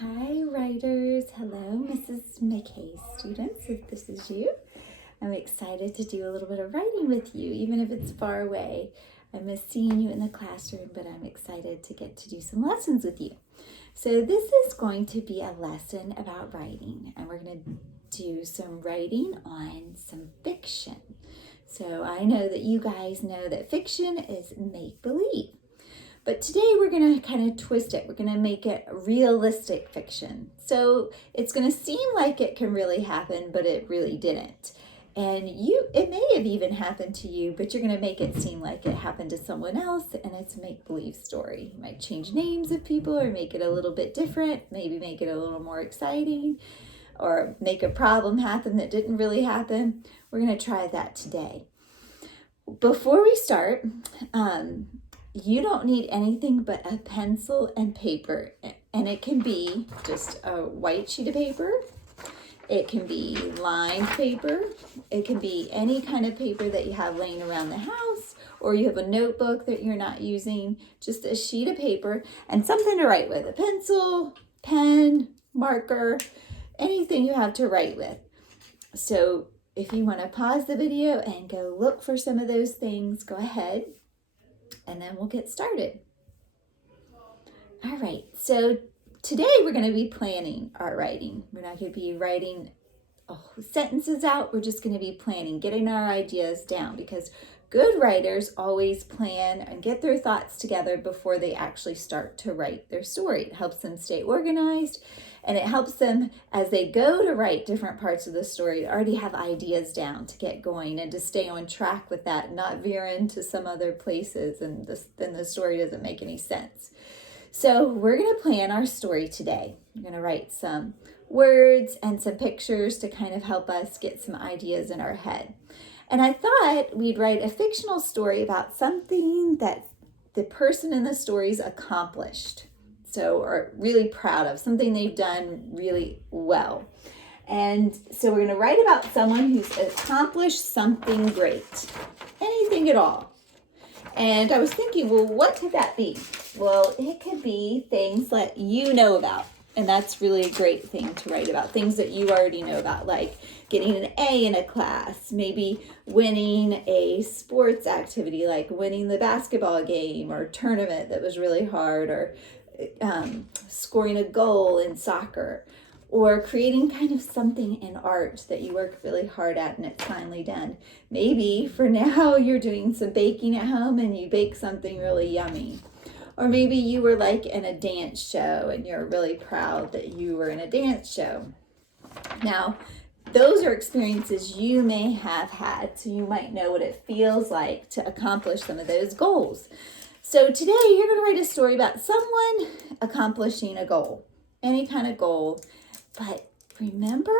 Hi, writers. Hello, Mrs. McKay students, if this is you. I'm excited to do a little bit of writing with you, even if it's far away. I miss seeing you in the classroom, but I'm excited to get to do some lessons with you. So this is going to be a lesson about writing, and we're going to do some writing on some fiction. So I know that you guys know that fiction is make-believe. But today we're going to kind of twist it. We're going to make it realistic fiction. So it's going to seem like it can really happen, but it really didn't. And it may have even happened to you, but you're going to make it seem like it happened to someone else, and it's a make-believe story. You might change names of people or make it a little bit different, maybe make it a little more exciting, or make a problem happen that didn't really happen. We're going to try that today. Before we start, you don't need anything but a pencil and paper, and it can be just a white sheet of paper. It can be lined paper. It can be any kind of paper that you have laying around the house, or you have a notebook that you're not using, just a sheet of paper and something to write with, a pencil, pen, marker, anything you have to write with. So if you want to pause the video and go look for some of those things, go ahead. And then we'll get started. All right, so today we're going to be planning our writing. We're not going to be writing sentences out. We're just going to be planning, getting our ideas down, because good writers always plan and get their thoughts together before they actually start to write their story. It helps them stay organized, and it helps them as they go to write different parts of the story to already have ideas down to get going and to stay on track with that, not veer into some other places and then the story doesn't make any sense. So we're going to plan our story today. We're going to write some words and some pictures to kind of help us get some ideas in our head. And I thought we'd write a fictional story about something that the person in the story's accomplished. So, or really proud of, something they've done really well. And so we're going to write about someone who's accomplished something great, anything at all. And I was thinking, well, what could that be? Well, it could be things that you know about. And that's really a great thing to write about, things that you already know about, like getting an A in a class, maybe winning a sports activity, like winning the basketball game or tournament that was really hard, or scoring a goal in soccer, or creating kind of something in art that you work really hard at and it's finally done. Maybe for now you're doing some baking at home and you bake something really yummy. Or maybe you were like in a dance show and you're really proud that you were in a dance show. Now, those are experiences you may have had, so you might know what it feels like to accomplish some of those goals. So today you're going to write a story about someone accomplishing a goal, any kind of goal. But remember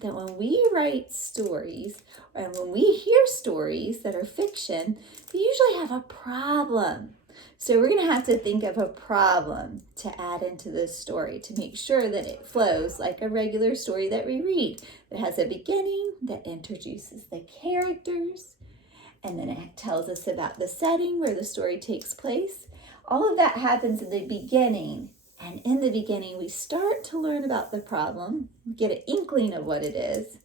that when we write stories and when we hear stories that are fiction, they usually have a problem. So we're going to have to think of a problem to add into this story to make sure that it flows like a regular story that we read. It has a beginning that introduces the characters, and then it tells us about the setting where the story takes place. All of that happens in the beginning. And in the beginning, we start to learn about the problem, get an inkling of what it is.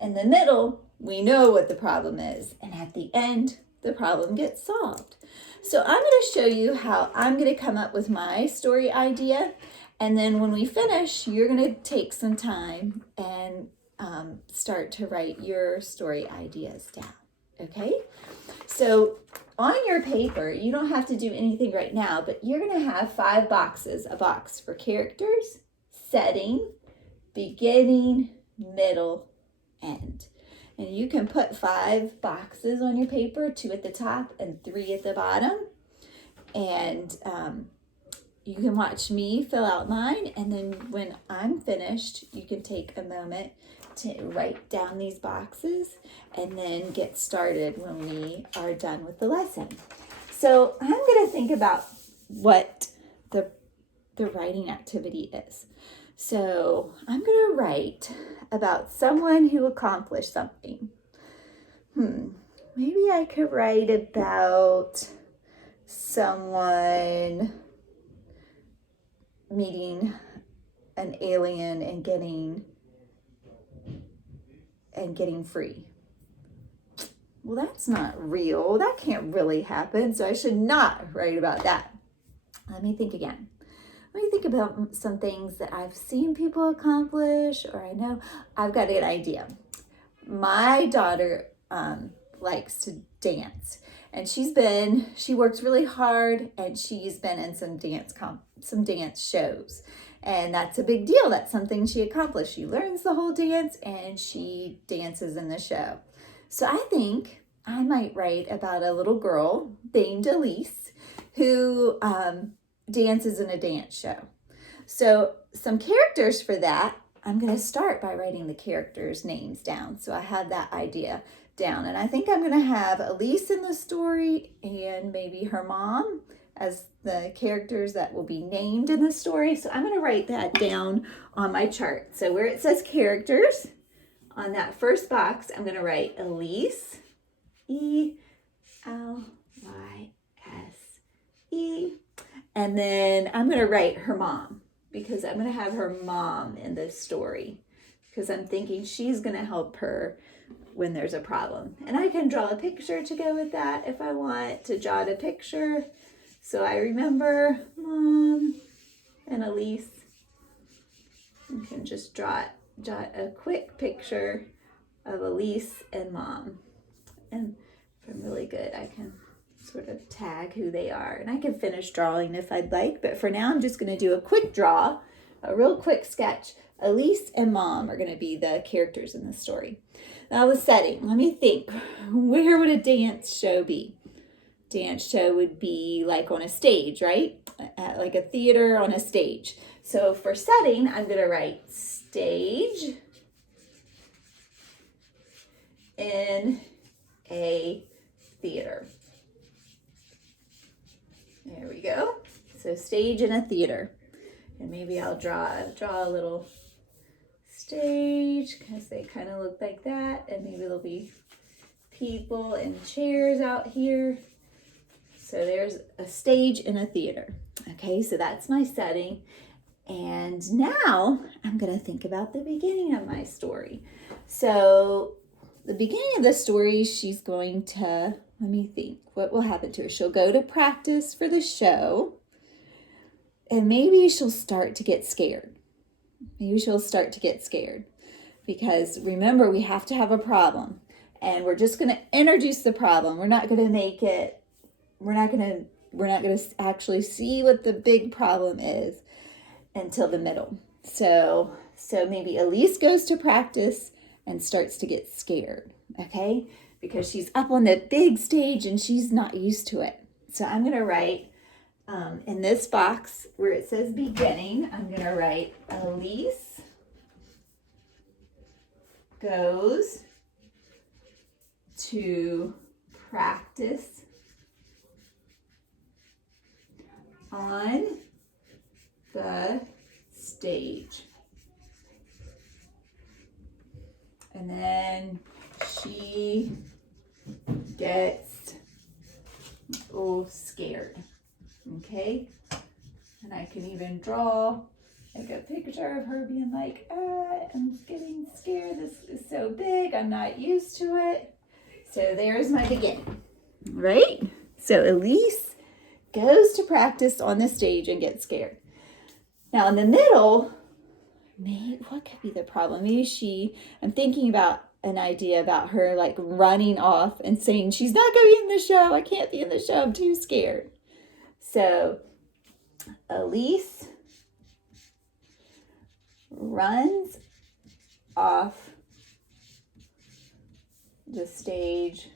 In the middle, we know what the problem is. And at the end, the problem gets solved. So I'm going to show you how I'm going to come up with my story idea. And then when we finish, you're going to take some time and start to write your story ideas down. Okay? So on your paper, you don't have to do anything right now, but you're going to have 5 boxes, a box for characters, setting, beginning, middle, end. And you can put 5 boxes on your paper, 2 at the top and 3 at the bottom. And you can watch me fill out mine. And then when I'm finished, you can take a moment to write down these boxes and then get started when we are done with the lesson. So I'm going to think about what the writing activity is. So I'm going to write about someone who accomplished something. Maybe I could write about someone meeting an alien and getting free. Well, that's not real. That can't really happen. So I should not write about that. Let me think again. Let me think about some things that I've seen people accomplish, or I know. I've got an idea. My daughter likes to dance, and she works really hard, and she's been in some dance shows. And that's a big deal. That's something she accomplished. She learns the whole dance and she dances in the show. So I think I might write about a little girl named Elise who dances in a dance show. So some characters for that, I'm going to start by writing the characters' names down. So I have that idea down. And I think I'm going to have Elise in the story and maybe her mom as the characters that will be named in the story. So I'm going to write that down on my chart. So where it says characters, on that first box, I'm going to write Elise, E-L-Y-S-E. And then I'm going to write her mom, because I'm going to have her mom in this story, because I'm thinking she's going to help her when there's a problem. And I can draw a picture to go with that if I want to jot a picture. So I remember Mom and Elise. You can just jot a quick picture of Elise and Mom. And if I'm really good, I can sort of tag who they are. And I can finish drawing if I'd like, but for now I'm just going to do a quick draw, a real quick sketch. Elise and Mom are going to be the characters in the story. Now the setting, let me think. Where would a dance show be? Dance show would be like on a stage, right? Like a theater on a stage. So for setting, I'm going to write stage in a theater. There we go. So stage in a theater. And maybe I'll draw a little stage because they kind of look like that. And maybe there'll be people and chairs out here. So there's a stage in a theater. Okay, so that's my setting. And now I'm going to think about the beginning of my story. So the beginning of the story, she's going to, let me think, what will happen to her? She'll go to practice for the show, and maybe she'll start to get scared. Because remember, we have to have a problem, and we're just going to introduce the problem. We're not going to actually see what the big problem is until the middle. So maybe Elise goes to practice and starts to get scared, okay? Because she's up on the big stage and she's not used to it. So I'm going to write in this box where it says beginning, I'm going to write Elise goes to practice on the stage. And then she gets scared. Okay? And I can even draw like a picture of her being like, I'm getting scared. This is so big. I'm not used to it. So there's my beginning. Right? So Elise goes to practice on the stage and gets scared. Now in the middle, what could be the problem? Maybe I'm thinking about an idea about her like running off and saying, she's not going to be in the show. I can't be in the show. I'm too scared. So Elise runs off the stage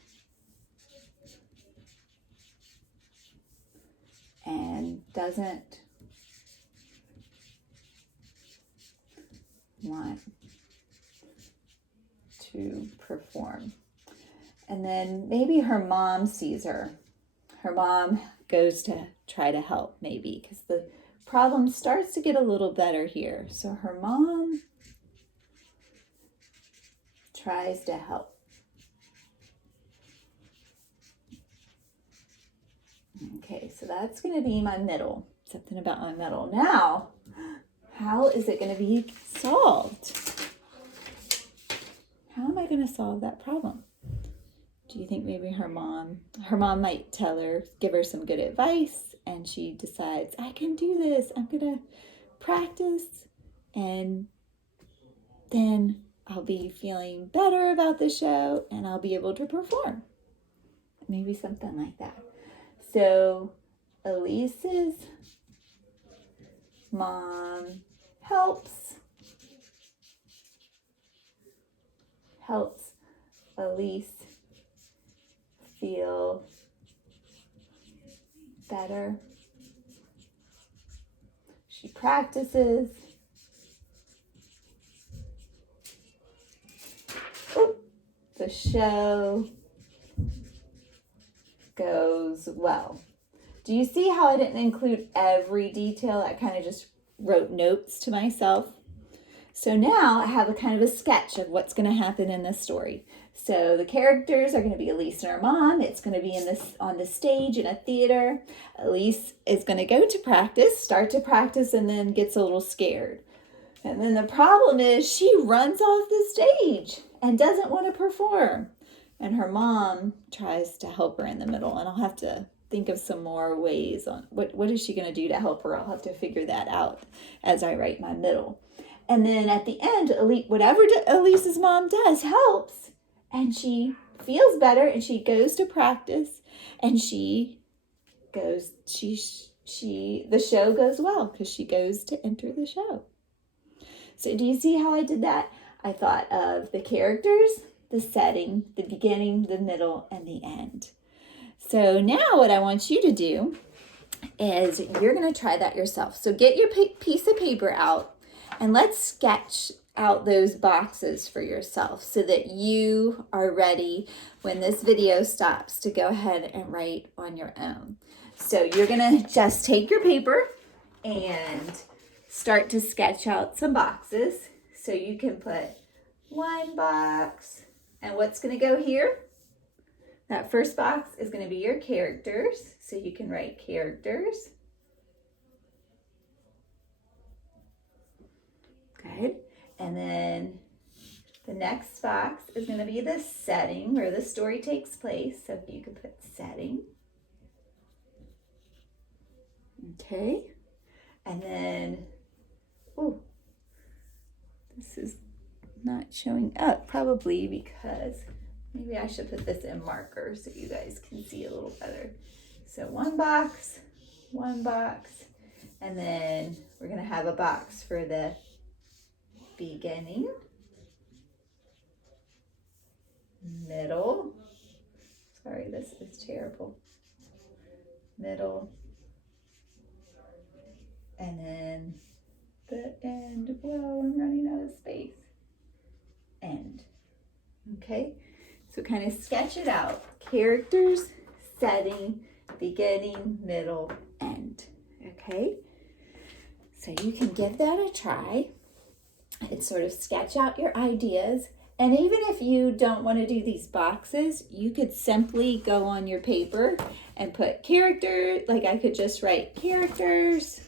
and doesn't want to perform. And then maybe her mom sees her. Her mom goes to try to help, maybe, because the problem starts to get a little better here. So her mom tries to help. Okay, so that's going to be my middle. Something about my middle. Now, How is it going to be solved? How am I going to solve that problem? Do you think maybe her mom might tell her, give her some good advice, and she decides, I can do this. I'm going to practice, and then I'll be feeling better about the show, and I'll be able to perform. Maybe something like that. So Elise's mom helps Elise feel better. She practices. The show goes well. Do you see how I didn't include every detail? I kind of just wrote notes to myself. So now I have a kind of a sketch of what's going to happen in this story. So the characters are going to be Elise and her mom. It's going to be on the stage in a theater. Elise is going to go to practice, start to practice, and then gets a little scared. And then the problem is she runs off the stage and doesn't want to perform. And her mom tries to help her in the middle. And I'll have to think of some more ways on what is she going to do to help her. I'll have to figure that out as I write my middle. And then at the end, whatever Elise's mom does helps. And she feels better, and she goes to practice, and the show goes well because she goes to enter the show. So do you see how I did that? I thought of the characters, the setting, the beginning, the middle, and the end. So now what I want you to do is you're going to try that yourself. So get your piece of paper out and let's sketch out those boxes for yourself so that you are ready when this video stops to go ahead and write on your own. So you're going to just take your paper and start to sketch out some boxes. So you can put one box, and what's going to go here? That first box is going to be your characters. So you can write characters. Good. And then the next box is going to be the setting where the story takes place. So you can put setting. Okay. And then, this is not showing up probably because maybe I should put this in marker so you guys can see a little better. So one box, and then we're going to have a box for the beginning, middle, sorry, this is terrible, middle, and then the end. Whoa, I'm running out of space. End. Okay, so kind of sketch it out. Characters, setting, beginning, middle, end. Okay, so you can give that a try and sort of sketch out your ideas. And even if you don't want to do these boxes, you could simply go on your paper and put character, like I could just write characters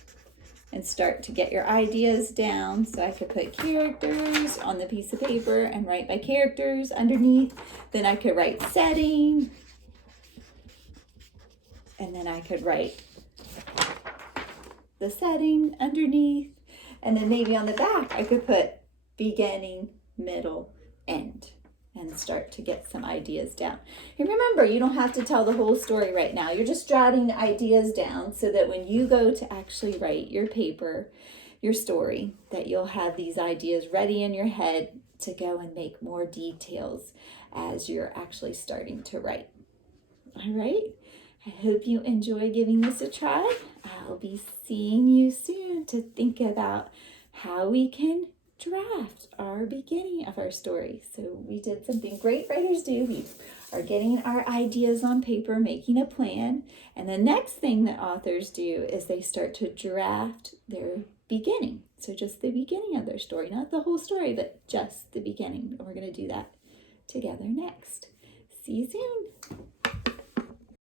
and start to get your ideas down. So I could put characters on the piece of paper and write my characters underneath. Then I could write setting. And then I could write the setting underneath. And then maybe on the back, I could put beginning, middle, end, and start to get some ideas down. And remember, you don't have to tell the whole story right now. You're just jotting ideas down so that when you go to actually write your paper, your story, that you'll have these ideas ready in your head to go and make more details as you're actually starting to write. All right? I hope you enjoy giving this a try. I'll be seeing you soon to think about how we can draft our beginning of our story. So we did something great writers do. We are getting our ideas on paper, making a plan. And the next thing that authors do is they start to draft their beginning. So just the beginning of their story, not the whole story, but just the beginning. And we're going to do that together next. See you soon.